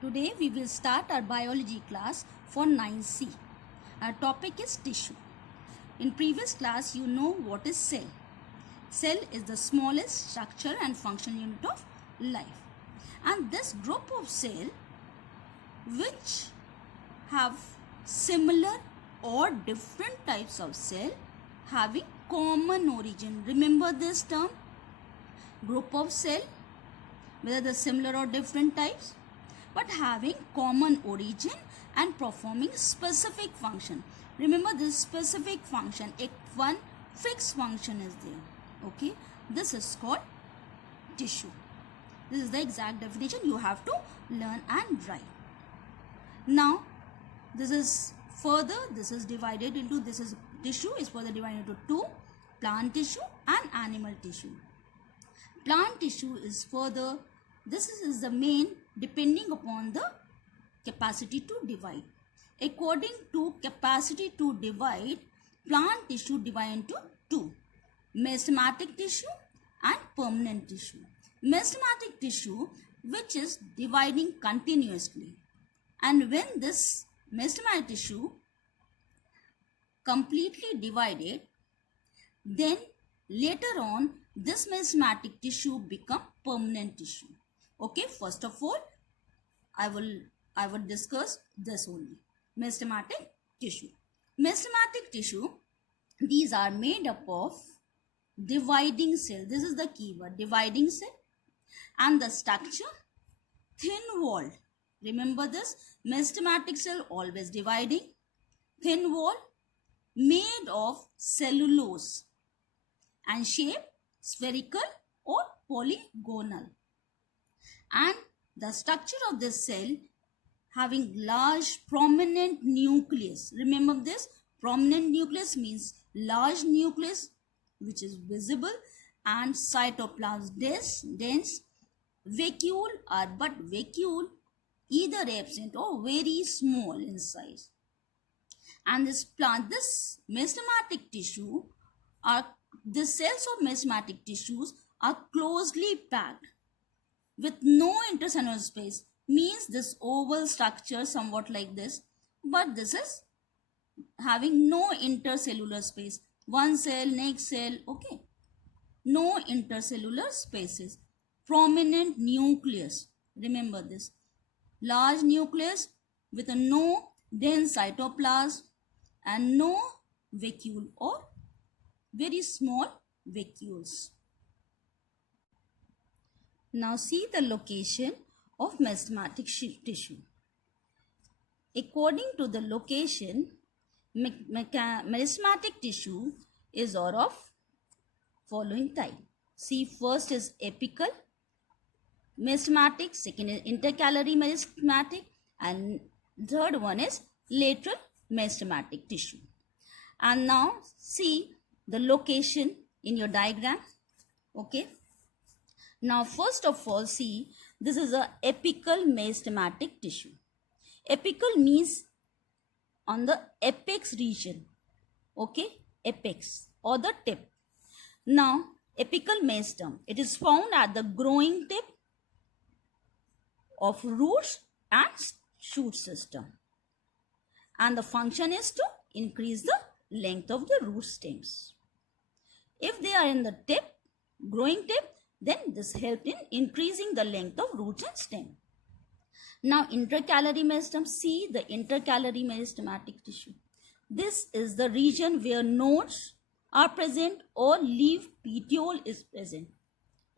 Today we will start our biology class for 9C. Our topic is tissue. In previous class you know what is cell. Cell is the smallest structure and function unit of life. And this group of cell which have similar or different types of cell having common origin. Remember this term? Group of cell, whether the similar or different types, but having common origin and performing specific function. Remember this specific function, one fixed function is there. Okay, this is called tissue. This is the exact definition you have to learn and write. Now this is divided into, this is tissue is further divided into two: plant tissue and animal tissue. Plant tissue is further, this is the main depending upon the capacity to divide. According to capacity to divide, plant tissue divide into two: meristematic tissue and permanent tissue. Meristematic tissue which is dividing continuously, and when this meristematic tissue completely divided, then later on this meristematic tissue become permanent tissue. Okay, first of all I will discuss this only, meristematic tissue. Meristematic tissue, these are made up of dividing cell. This is the keyword, dividing cell, and the structure thin walled. Remember this, meristematic cell always dividing, thin wall, made of cellulose, and shape spherical or polygonal. And the structure of this cell having large prominent nucleus. Remember this, prominent nucleus means large nucleus which is visible, and cytoplasm dense, vacuole are but vacuole, either absent or very small in size. And this meristematic tissue are, the cells of meristematic tissues are closely packed with no intercellular space. Means this oval structure somewhat like this, but this is having no intercellular space. One cell, next cell, okay, no intercellular spaces. Prominent nucleus, remember this, large nucleus with a no dense cytoplasm and no vacuole or very small vacuoles. Now see the location of meristematic tissue. According to the location, meristematic tissue is of following type. See, first is apical meristematic, second is intercalary meristematic, and third one is lateral meristematic tissue. And now see the location in your diagram. Okay. Now first of all, see, this is a apical meristematic tissue. Apical means on the apex region. Okay, apex or the tip. Now apical meristem, it is found at the growing tip of roots and shoot system, and the function is to increase the length of the root stems. If they are in the tip, growing tip, then this helped in increasing the length of roots and stem. Now intercalary meristem, see the intercalary meristematic tissue. This is the region where nodes are present or leaf petiole is present.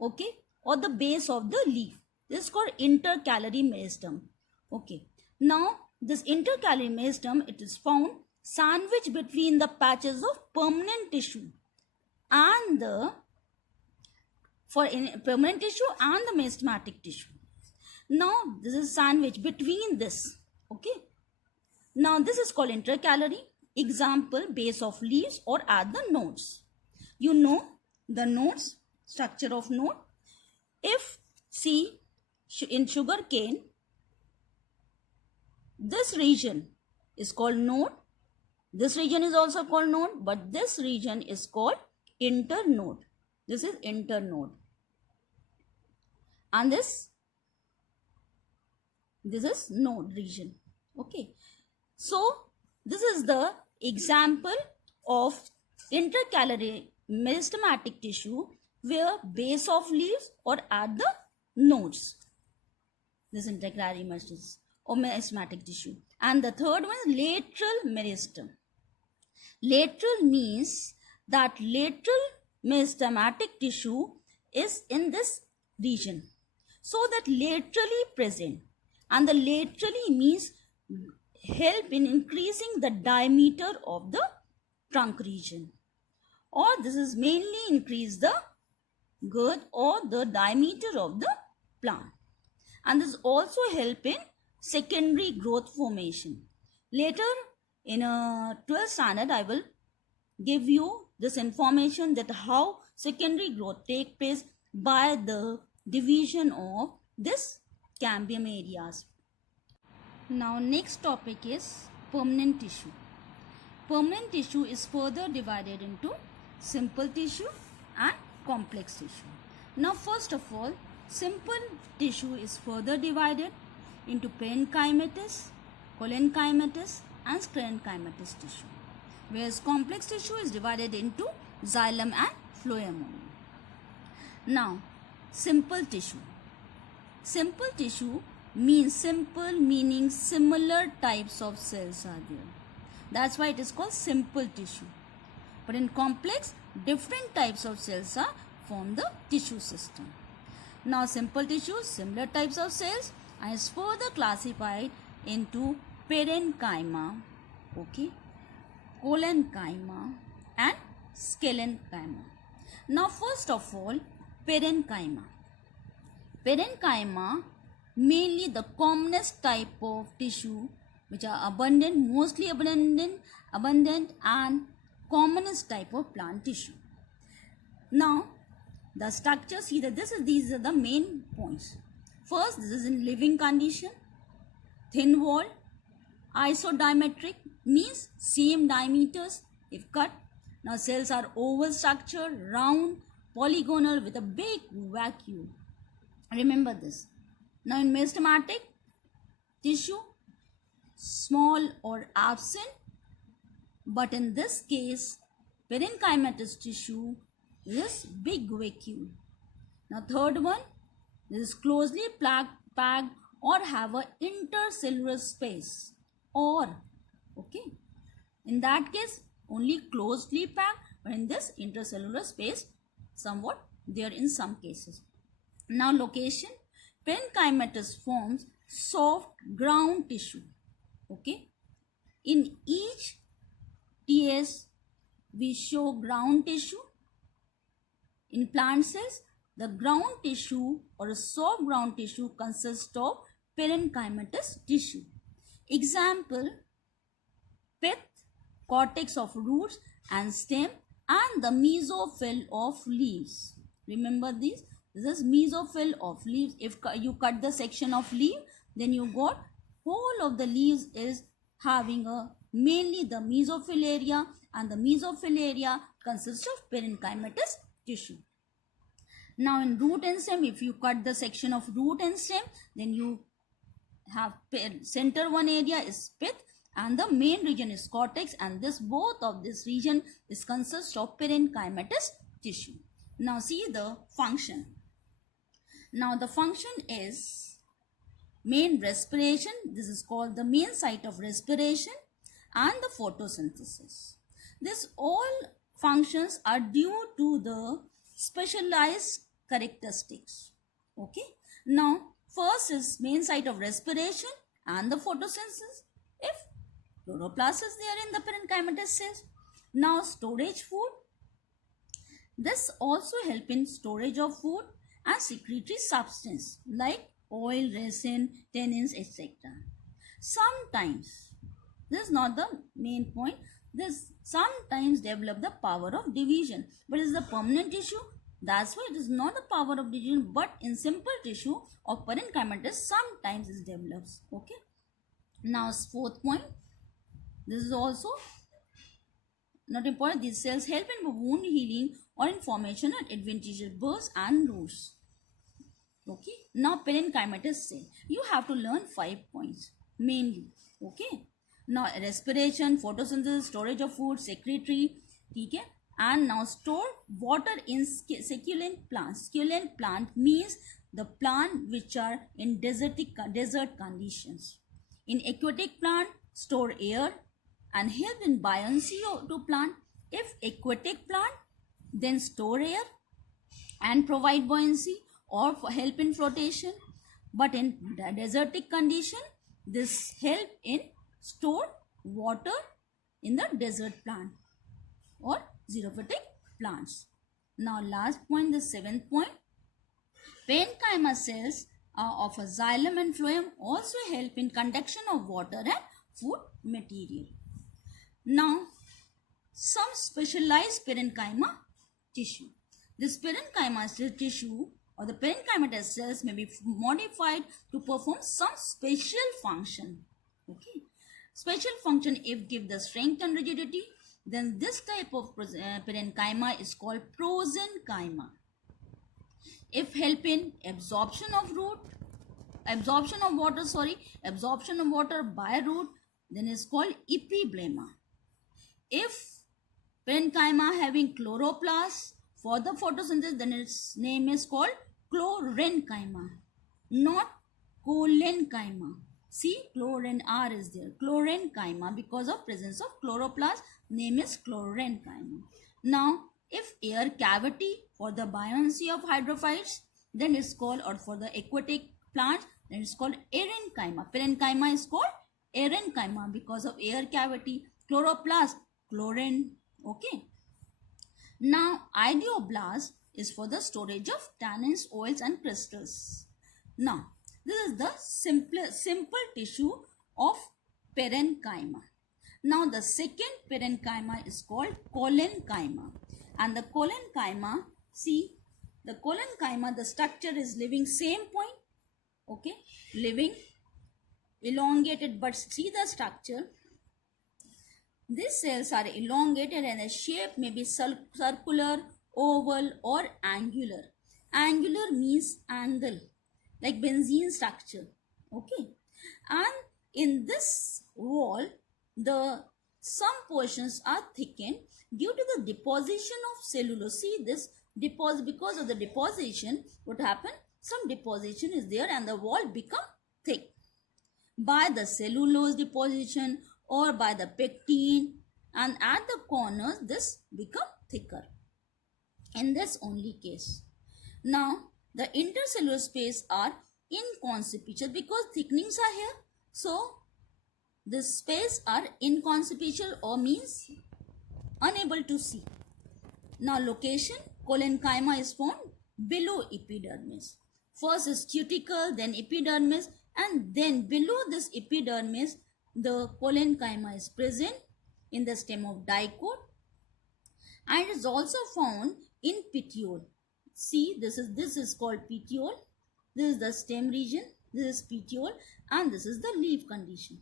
Okay, or the base of the leaf. This is called intercalary meristem. Okay, now this intercalary meristem, it is found sandwiched between the patches of permanent tissue and the permanent tissue and the meristematic tissue. Now this is sandwich between this. Okay, now this is called intercalary. Example, base of leaves or at the nodes. You know the nodes, structure of node. If see in sugar cane, this region is called node, this region is also called node, but this region is called internode. This is internode. And this This is node region. Okay. So this is the example of intercalary meristematic tissue where base of leaves or at the nodes. This intercalary meristematic tissue. And the third one is lateral meristem. Lateral means that lateral meristematic tissue is in this region. So that laterally present, and the laterally means help in increasing the diameter of the trunk region, or this is mainly increase the girth or the diameter of the plant, and this also help in secondary growth formation. Later in a 12th standard I will give you this information that how secondary growth take place by the division of this cambium areas. Now next topic is permanent tissue. Permanent tissue is further divided into simple tissue and complex tissue. Now first of all, simple tissue is further divided into parenchymatous, collenchymatous and sclerenchymatous tissue, whereas complex tissue is divided into xylem and phloem. Now simple tissue. Simple tissue means simple, meaning similar types of cells are there. That's why it is called simple tissue. But in complex, different types of cells are form the tissue system. Now simple tissue, similar types of cells, and is further classified into parenchyma, okay, collenchyma and sclerenchyma. Now first of all, parenchyma. Parenchyma, mainly the commonest type of tissue which are abundant, mostly abundant and commonest type of plant tissue. Now the structure, see that these are the main points. First, this is in living condition, thin wall, isodiametric means same diameters if cut. Now cells are oval structure, round, polygonal with a big vacuole. Remember this. Now in meristematic tissue, small or absent, but in this case parenchymatous tissue is big vacuole. Now third one, this is closely packed or have a intercellular space, or okay, in that case only closely packed, but in this intercellular space somewhat there in some cases. Now location, parenchymatous forms soft ground tissue, okay. In each TS we show ground tissue. In plant cells, the ground tissue or a soft ground tissue consists of parenchymatous tissue. Example, pith, cortex of roots and stem, and the mesophyll of leaves. Remember these? This is mesophyll of leaves. If you cut the section of leaf, then you got whole of the leaves is having a mainly the mesophyll area, and the mesophyll area consists of parenchymatous tissue. Now in root and stem, if you cut the section of root and stem, then you have center one area is pith and the main region is cortex, and this both of this region is consists of parenchymatous tissue. Now see the function. Now the function is main respiration. This is called the main site of respiration, and the photosynthesis. This all functions are due to the specialized characteristics. Okay. Now first is main site of respiration and the photosynthesis. If chloroplast is there in the parenchymatous cells. Now storage food. This also help in storage of food and secretory substance like oil, resin, tannins, etc. Sometimes, this is not the main point, this sometimes develop the power of division, but it is the permanent tissue. That's why it is not the power of division, but in simple tissue of parenchymatous sometimes it develops. Okay. Now fourth point, this is also not important. These cells help in wound healing or in formation at adventitious burrs and roots. Okay, now parenchymatous cell. You have to learn 5 points mainly. Okay, now respiration, photosynthesis, storage of food, secretory. Okay, and now store water in succulent plants. Succulent plant means the plant which are in desert conditions. In aquatic plant, store air and help in buoyancy to plant. If aquatic plant, then store air and provide buoyancy or help in flotation. But in the desertic condition, this help in store water in the desert plant or xerophytic plants. Now last point, the 7th point, parenchyma cells of a xylem and phloem also help in conduction of water and food material. Now some specialized parenchyma tissue. This parenchyma tissue or the parenchymatous cells may be modified to perform some special function. Okay, special function if give the strength and rigidity, then this type of parenchyma is called prosenchyma. If help in absorption of water by root, then is called epiblema. If parenchyma having chloroplast for the photosynthesis, then its name is called chlorenchyma, not cholenchyma. See, chlor and R is there. Chlorenchyma, because of presence of chloroplast, name is chlorenchyma. Now, if air cavity for the buoyancy of hydrophytes, then it's called, or for the aquatic plants, then it's called aerenchyma. Parenchyma is called aerenchyma because of air cavity. Chloroplast, chlorine. Okay. Now, ideoblast is for the storage of tannins, oils and crystals. Now, this is the simple tissue of parenchyma. Now, the second parenchyma is called collenchyma. And the collenchyma, see, the collenchyma, the structure is living same point. Okay, living elongated, but see the structure. These cells are elongated and the shape may be circular, oval or angular. Angular means angle, like benzene structure. Okay, and in this wall, some portions are thickened due to the deposition of cellulose. See this deposit, because of the deposition, what happened? Some deposition is there and the wall become thick by the cellulose deposition or by the pectin, and at the corners this become thicker in this only case. Now the intercellular space are inconsequential because thickenings are here, so this space are inconsequential or means unable to see. Now location, collenchyma is found below epidermis. First is cuticle, then epidermis, and then below this epidermis the collenchyma is present in the stem of dicot, and it is also found in petiole. See, this is called petiole. This is the stem region, this is petiole, and this is the leaf condition.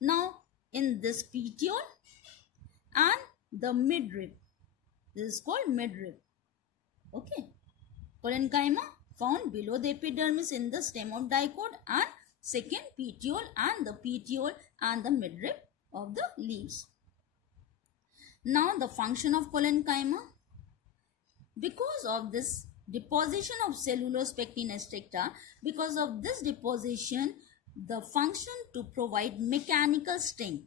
Now in this petiole and the midrib, this is called midrib. Okay, collenchyma found below the epidermis in the stem of dicot, and second petiole and the petiole and the midrib of the leaves. Now the function of collenchyma, because of this deposition of cellulose, pectin, etc., because of this deposition, the function to provide mechanical strength,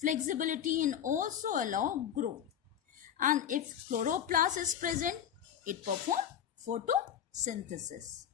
flexibility, and also allow growth. And if chloroplast is present, it performs photosynthesis.